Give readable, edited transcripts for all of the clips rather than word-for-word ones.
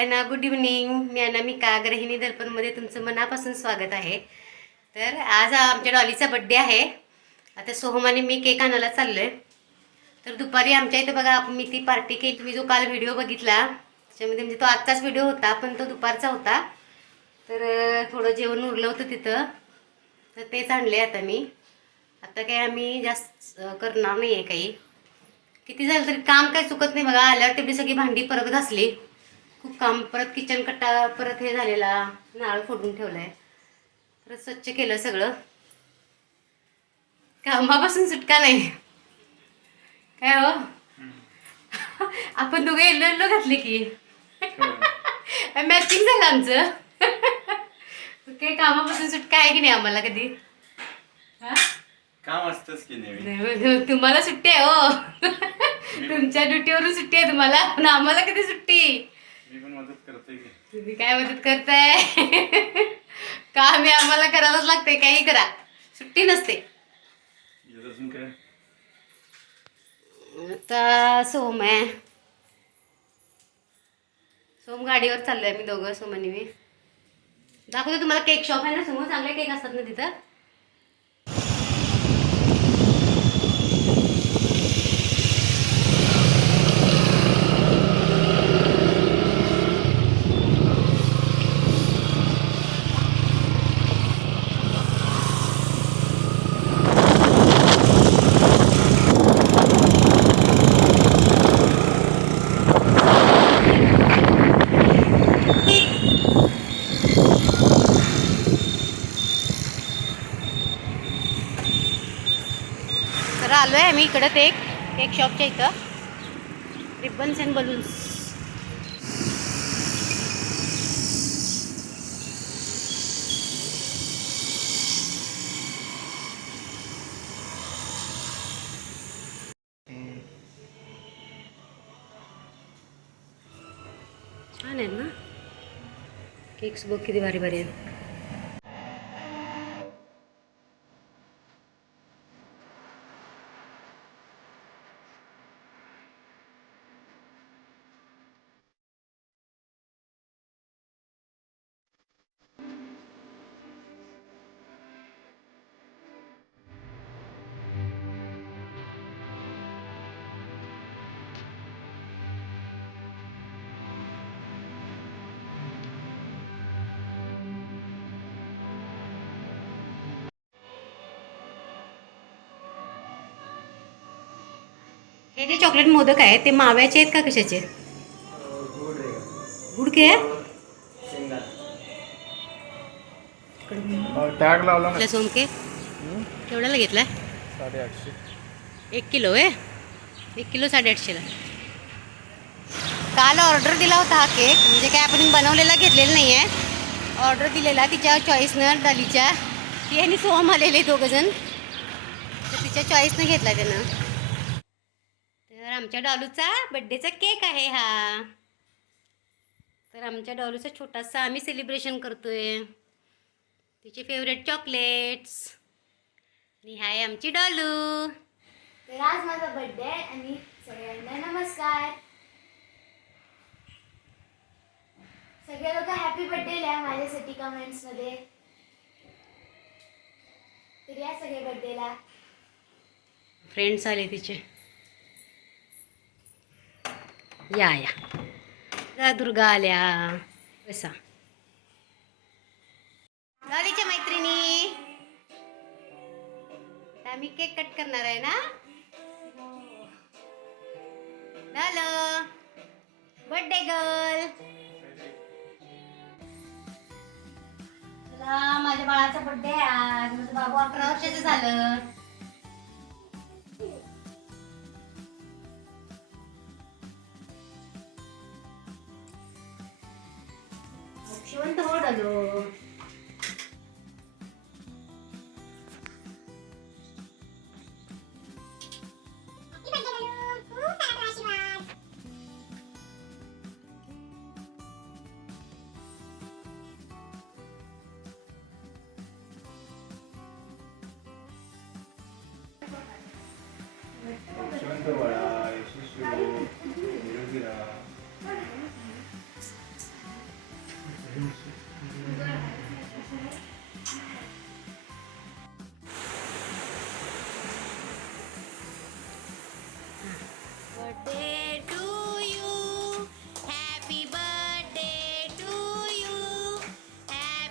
सगळ्यांना good evening. मी अनामिका, गृहिणी दर्पणमध्ये तुमचं मनापासून स्वागत आहे. तर आज आमच्या डॉलीचा बड्डे आहे. आता सोहम आणि मी केक आणायला चाललोय. तर दुपारी आमच्या इथे बघा मी ती पार्टी केली. तुम्ही जो काल व्हिडिओ बघितला त्याच्यामध्ये म्हणजे तो आजचाच व्हिडिओ होता, पण तो दुपारचा होता. तर थोडं जेवण उरलं होतं तिथं, तर तेच आणले. आता काय आम्ही जास्त करणार नाही आहे काही. किती झालं तरी काम काही चुकत नाही बघा. आल्यावर तेवढी सगळी भांडी परत घासली. खूप काम, परत किचन कट्टा परत हे झालेला, नारळ फोडून ठेवलाय, परत स्वच्छ केलं सगळं. कामापासून सुटका नाही काय हो. आपण दोघे येल्लो येल्लो घातले की मॅचिंग झालं आमचं. काही कामापासून सुटका आहे की नाही आम्हाला कधी. काम असतंच की तुम्हाला सुट्टी आहे हो. तुमच्या ड्युटीवरून सुट्टी आहे तुम्हाला, पण आम्हाला कधी सुट्टी. मी पण मदत करते की. तुम्ही काय मदत करताय. काम आहे आम्हाला करायलाच लागते, काही करा, सुट्टी नसते. अजून काय आता सोम आहे. सोम गाडीवर चाललोय आम्ही दोघं, सोम आणि मी. दाखवते तुम्हाला. केक शॉप आहे ना समोर, चांगले केक असतात ना तिथं. तर आलोय आम्ही इकडं ते केक शॉपच्या इथं. Ribbons and balloons. छान आहेत ना केक्स, बघ किती भारी भारी आहेत. हे जे चॉकलेट मोदक आहे ते माव्याचे आहेत का कशाचे आहेत? गुड के टॅग लावला ना. सोमके केवढ्याला घेतलाय? 850. 1 किलो आहे. 1 किलो 850ला. काल ऑर्डर दिला होता हा केक, म्हणजे काय आपण बनवलेला घेतलेला नाही आहे. ऑर्डर दिलेला तिच्या चॉईसनं, डालीच्या. ती आणि सोहम आलेले दोघंजण, तर तिच्या चॉईसनं घेतला त्यानं. तर आमच्या डॉलूचा बड्डेचा केक आहे हा. तर आमच्या डॉलूचा छोटासा आम्ही सेलिब्रेशन करतोय. तिचे फेवरेट चॉकलेट्स. आणि हाय आमची डॉलू. तर आज माझा बर्थडे आहे आणि सगळ्यांना नमस्कार. सगळे लोक हॅपी बर्थडे लिहा माझ्यासाठी कमेंट्स मध्ये. तर या सगळे बर्थडेला. फ्रेंड्स आले तिचे. या दुर्गा आल्या. कसा डॉलीच्या मैत्रिणी. आम्ही केक कट करणार आहे ना. Hello birthday girl. चला, माझ्या बाळाचा बर्थडे आहे आज. माझं बाबू 11 वर्षाचं झालं. शिवंत हो डलो.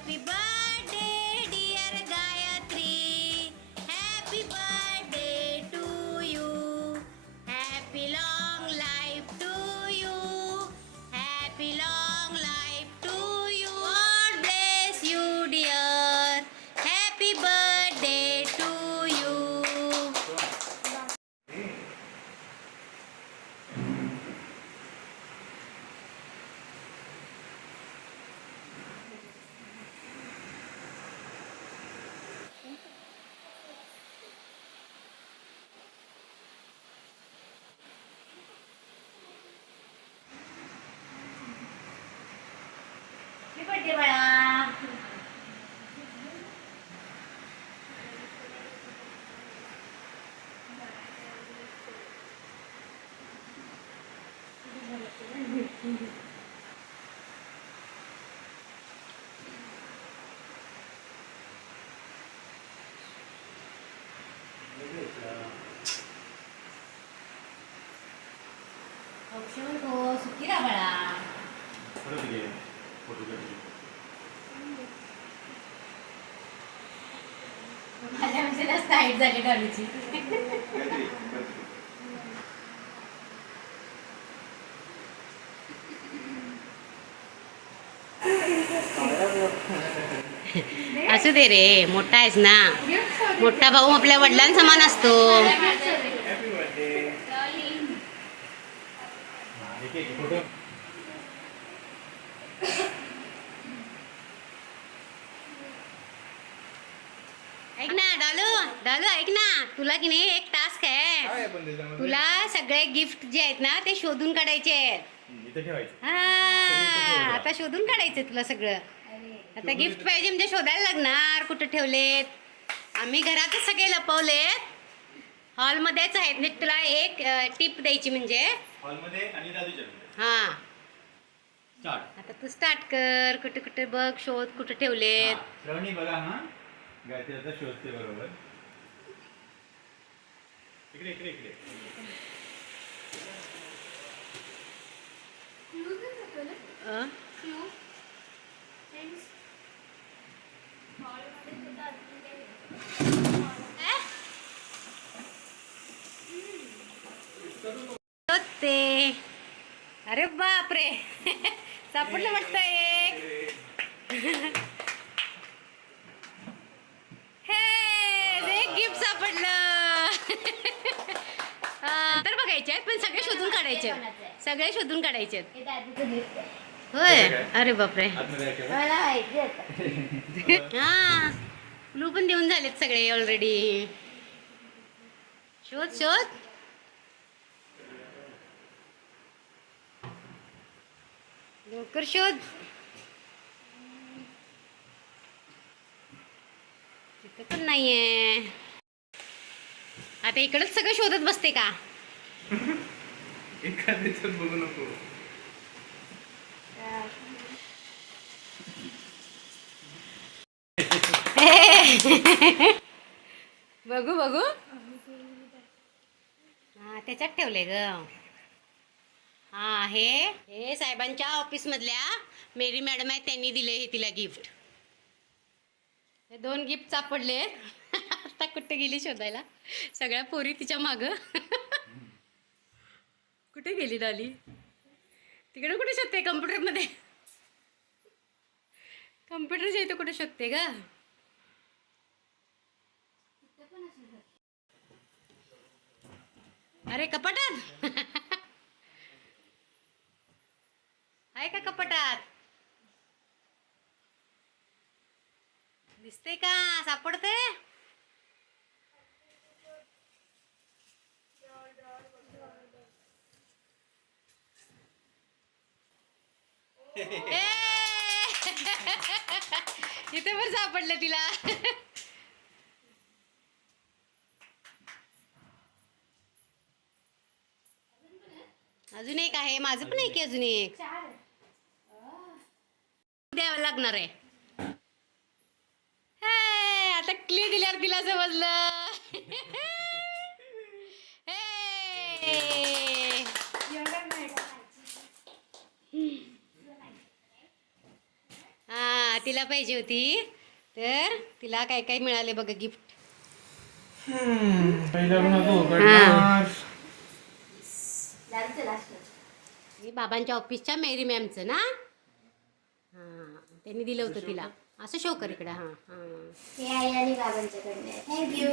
Happy birthday dear Gayatri, happy birthday to you, happy long life to you, happy long life to you, God bless you dear, happy birthday to you. Happy birthday बाळा. ऑप्शन हो सुखी राहा बाळा. परत घे फोटो काढ. माझ्यापेक्षा जास्त हाईट झाली डॉलीची. असू दे रे, मोठा आहेस ना. मोठा भाऊ आपल्या वडिलांसमान असतो. Happy birthday. एक फोटो. ऐक ना डालू, डालू ऐक ना, तुला की नाही एक टास्क आहे. काय आहे पण त्याच्यामध्ये? तुला सगळे गिफ्ट जे आहेत ना ते शोधून काढायचे आहेत. इथे ठेवायचं. हा, आता शोधून काढायचं तुला सगळं. आता गिफ्ट पाहिजे म्हणजे शोधायला लागणार कुठे ठेवलेत. आम्ही घरातच सगळे लपवलेत, हॉलमध्येच आहेत. म्हणजे तुला एक टिप द्यायची म्हणजे हॉलमध्ये आणि दादूच्या रूममध्ये. हा, स्टार्ट. आता तू स्टार्ट कर. कुठे कुठे बघ, शोध कुठे ठेवलेत. श्रवणी बघा हा. गायत्री आता शोधते बरोबर. इकडे इकडे इकडे. अ? शोधते. अरे बापरे, सापडलं वाटतं एक. हे एक गिफ्ट सापडलं. तर बघायचे आहेत पण सगळे शोधून काढायचे आहेत. सगळे शोधून काढायचे आहेत. हे दादूचं गिफ्ट आहे. होय, अरे बापरे. आतमध्ये आहे का? मला माहिती होतं. हा, क्लू पण देऊन झालेत सगळे ऑलरेडी. शोध शोध. लवकर शोध. तिथं पण नाहीये. आता इकडच सगळं शोधत बसते का? एखाद्याच्यात बघू नको. बघू बघू. हा, त्याच्यात ठेवलंय ग. हा, हे साहेबांच्या ऑफिस मधल्या मेरी मॅडम आहेत, त्यांनी दिले हे तिला गिफ्ट. हे 2 गिफ्ट सापडले. आता कुठे गेली शोधायला? सगळ्या पोरी तिच्या माग. कुठे गेली डाली? तिकडे कुठे शोधते? कम्प्युटर मध्ये. कम्प्युटरच्या इथं कुठे शोधते का? अरे कपाटात. आहे का कपाटात? दिसते का? सापडते? इथे पण सापडलं तिला. अजून एक आहे, माझं पण आहे की अजून एक. द्यावं लागणार आहे. हे, आता क्ली दिल्यावर तिला समजलं. हा, तिला पाहिजे होती तर तिला काय काय मिळाले बघा गिफ्ट. पहिला नको हे बाबांच्या ऑफिसच्या मेरी मॅमचं ना. हां त्यांनी दिलं होतं तिला. असं शो कर इकडं. हां हां हे आई आणि बाबांच्याकडनं आहे. थँक्यू.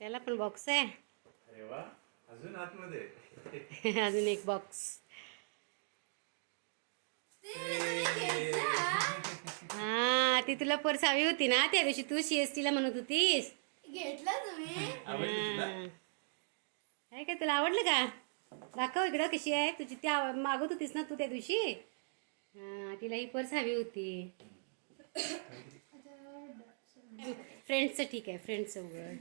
त्याला पण बॉक्स आहे. अरे वा, अजून आतमध्ये. अजून एक बॉक्स. हा ती तुला पर्स हवी होती ना त्या दिवशी तू CST ला म्हणत होतीस. घेतला तुम्ही? आवडली तुला? काय काय तुला आवडलं का? दाखव इकडं कशी आहे तुझी. ती मागत होतीस ना तू त्या दिवशी. हा तिला ही पर्स हवी होती. फ्रेंड्सचं ठीक आहे, फ्रेंड्सचं उघड.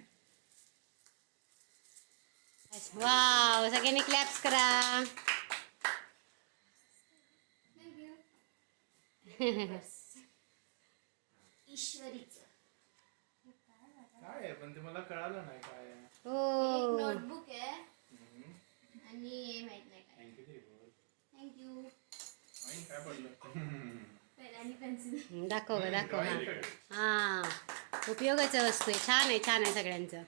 वाव सगळ्यांनी क्लॅप्स करा. ईश्वरीचं काय आहे पण ते मला कळालं नाही काय आहे. हो नोटबुक आहे आणि हे माहित नाही काय. थँक्यू. काय पडलं? पेन आणि पेन्सिल. दाखव ग दाखव. हा उपयोगाचं वस्तू आहे. छान आहे, छान आहे सगळ्यांचं.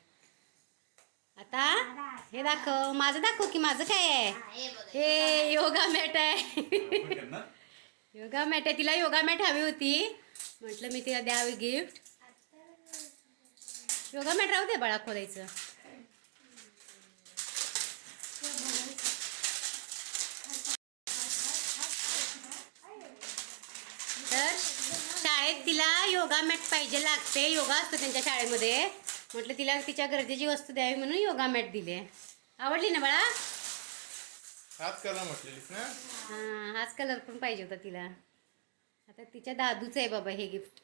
आता हे दाखव. माझं दाखव की माझं काय आहे. हे बघा. हे योगा मॅट आहे. योगा मॅट आहे. तिला योगा मॅट हवी होती. म्हटलं मी तिला द्यावी गिफ्ट. योगा मॅट राहू दे बाळा खोलायचं. तर शाळेत तिला योगा मॅट पाहिजे लागते. योगा असतो त्यांच्या शाळेमध्ये. म्हटलं तिला तिच्या गरजेची वस्तू द्यावी म्हणून योगा मॅट दिले. आवडली ना बाळा? हाच करा म्हटलेलीस ना. हां हाच कलर पण पाहिजे होता तिला. आता तिच्या दादूचं आहे बाबा हे गिफ्ट.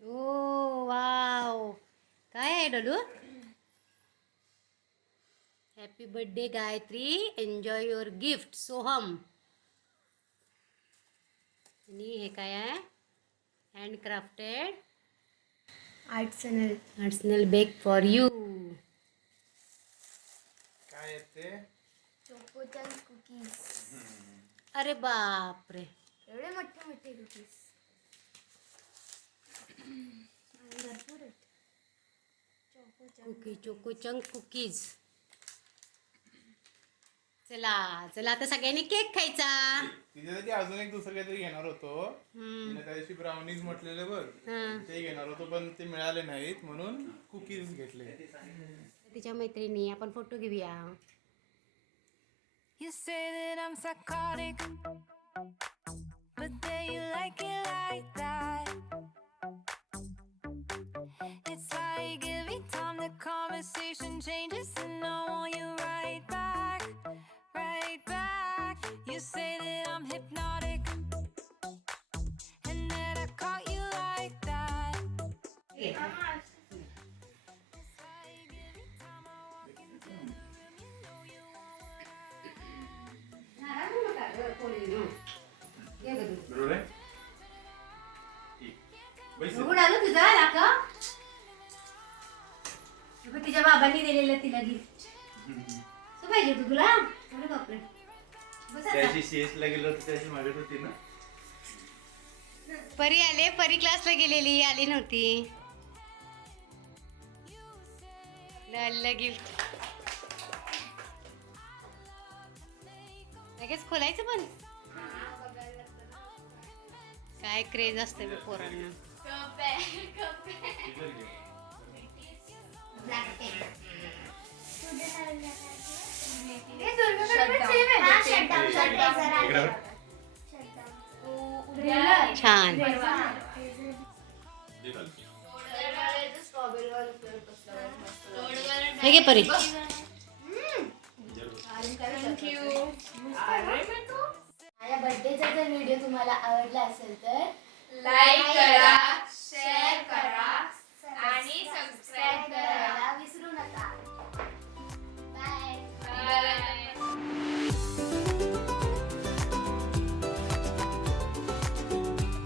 ओ वाव काय आहे डोलू? Happy birthday Gayatri, enjoy your gift Soham. आणि हे काय आहे? Handcrafted artisanal bake for you. काय आहे ते? Choco chunk cookies. अरे बापरे. एवढे मोठे मोठे कुकीज. भरपूर आहेत. Choco chunk cookies. चला चला आता सगळ्यांनी केक खायचा. तिच्यासाठी अजून एक दुसरं काहीतरी घेणार होतो. तिने त्या दिवशी ब्राउनीज म्हटलेले बघ, ते घेणार होतो पण ते मिळाले नाहीत म्हणून कुकीज घेतले. तिच्या मैत्रिणी आपण फोटो घेऊया. You say that I'm psychotic, but then you like it like that. It's like every time the conversation changes, and I want you right back, right back. You say that I'm hypnotic, and that I caught you like that. It's like every time I walk into the room, you know you बरोबर आहे? ठीक. बैस. बघून आलं तुझा लाका. तिच्या बाबांनी दिलेलं तिला गिफ्ट. तू पाहिजे होतं तुला? अरे बापरे. बस आता. त्याशी CS ला गेलो होतो त्याशी मागत होती ना. परी आले. परी क्लासला गेलेली आली नव्हती. गिफ्ट लगेच खोलायचं पण. काय क्रेज असते बघ पोरांना. कप आहे. कप आहे. इकडे घे. Black tape. हे दुर्गाकडे पण सेम आहे. हा शटडाऊन इकडे. छान. दे खाली. स्ट्रॉबेरी वाला हे घे परी. थँक्यू. माझ्या बर्थडेचा जर व्हिडिओ तुम्हाला आवडला असेल तर लाईक करा, शेअर करा